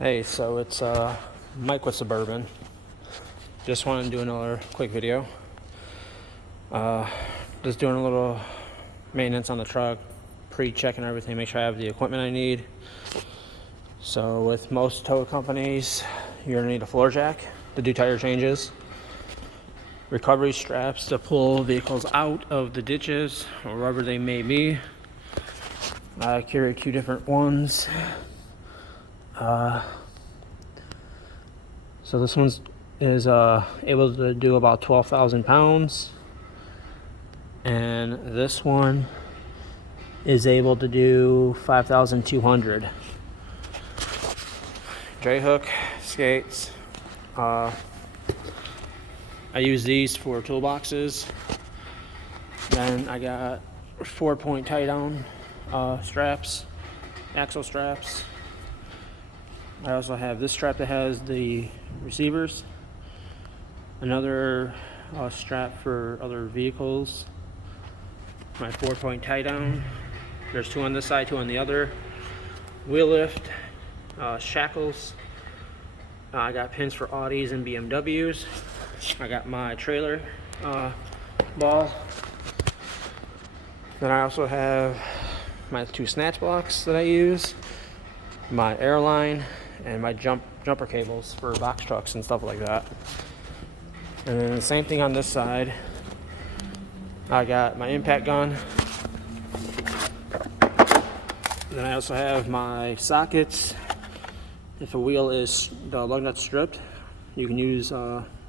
Hey, so it's Mike with Suburban. Just wanted to do another quick video. Just doing a little maintenance on the truck, pre-checking everything, make sure I have the equipment I need. So with most tow companies, you're gonna need a floor jack to do tire changes, recovery straps to pull vehicles out of the ditches or wherever they may be. I carry 2 different ones. So this one's is able to do about 12,000 pounds, and this one is able to do 5,200. J-hook skates. I use these for toolboxes. Then I got 4-point tie down straps, axle straps. I also have this strap that has the receivers, another strap for other vehicles, my 4-point tie down. There's 2 on this side, 2 on the other. Wheel lift, shackles. I got pins for Audis and BMWs. I got my trailer ball. Then I also have my 2 snatch blocks that I use, my airline, and my jumper cables for box trucks and stuff like that. And then the same thing on this side. I got my impact gun. Then I also have my sockets. If a wheel is the lug nut stripped, you can use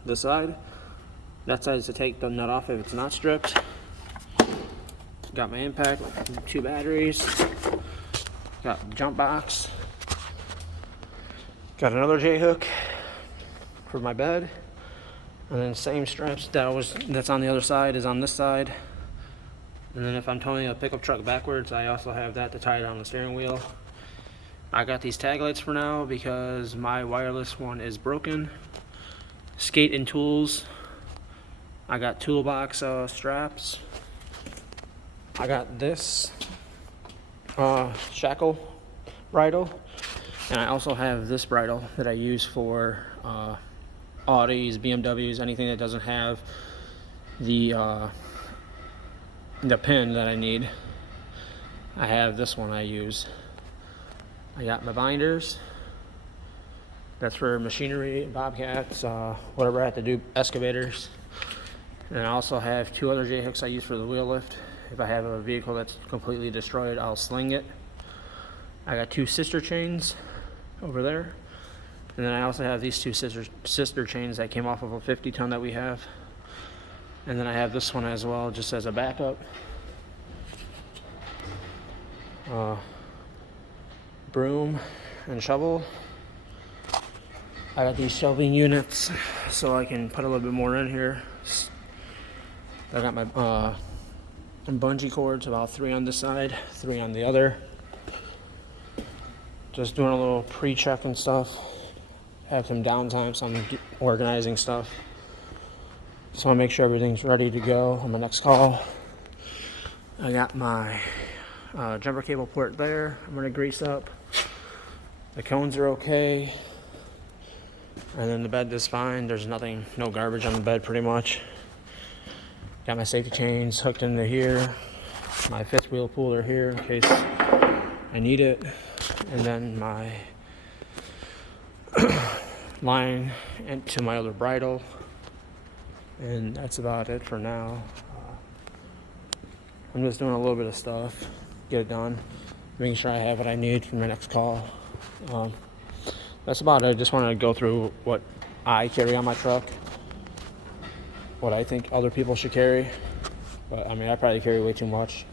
this side. That side is to take the nut off if it's not stripped. Got my impact, 2 batteries. Got jump box. Got another J-hook for my bed, and then same straps that's on the other side is on this side. And then if I'm towing a pickup truck backwards, I also have that to tie it on the steering wheel. I got these tag lights for now because my wireless one is broken. Skate and tools. I got toolbox straps. I got this shackle bridle. And I also have this bridle that I use for Audis, BMWs, anything that doesn't have the pin that I need. I have this one I use. I got my binders. That's for machinery, bobcats, whatever I have to do, excavators. And I also have 2 other J-hooks I use for the wheel lift. If I have a vehicle that's completely destroyed, I'll sling it. I got 2 sister chains over there, and then I also have these 2 sister chains that came off of a 50-ton that we have, and then I have this one as well just as a backup. Broom and shovel. I got these shelving units so I can put a little bit more in here. I got my bungee cords, about 3 on this side, 3 on the other. Just doing a little pre-check and stuff. Have some downtime, some organizing stuff. Just want to make sure everything's ready to go on my next call. I got my jumper cable port there. I'm going to grease up. The cones are okay. And then the bed is fine. There's nothing, no garbage on the bed pretty much. Got my safety chains hooked into here. My 5th wheel puller here in case I need it. And then my line into my other bridle, and that's about it for now. I'm just doing a little bit of stuff, get it done, making sure I have what I need for my next call. That's about it. I just wanted to go through what I carry on my truck, what I think other people should carry. But I mean, I probably carry way too much.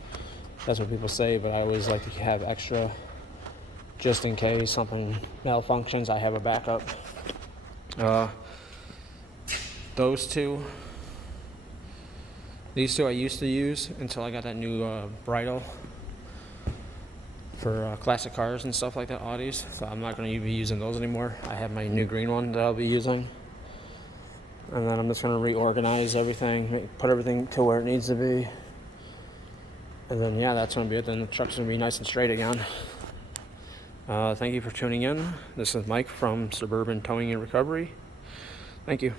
That's what people say, but I always like to have extra just in case something malfunctions. I have a backup. These two I used to use until I got that new bridle for classic cars and stuff like that, Audis. So I'm not going to be using those anymore. I have my new green one that I'll be using. And then I'm just going to reorganize everything, put everything to where it needs to be. And then, yeah, that's going to be it. Then the truck's going to be nice and straight again. Thank you for tuning in. This is Mike from Suburban Towing and Recovery. Thank you.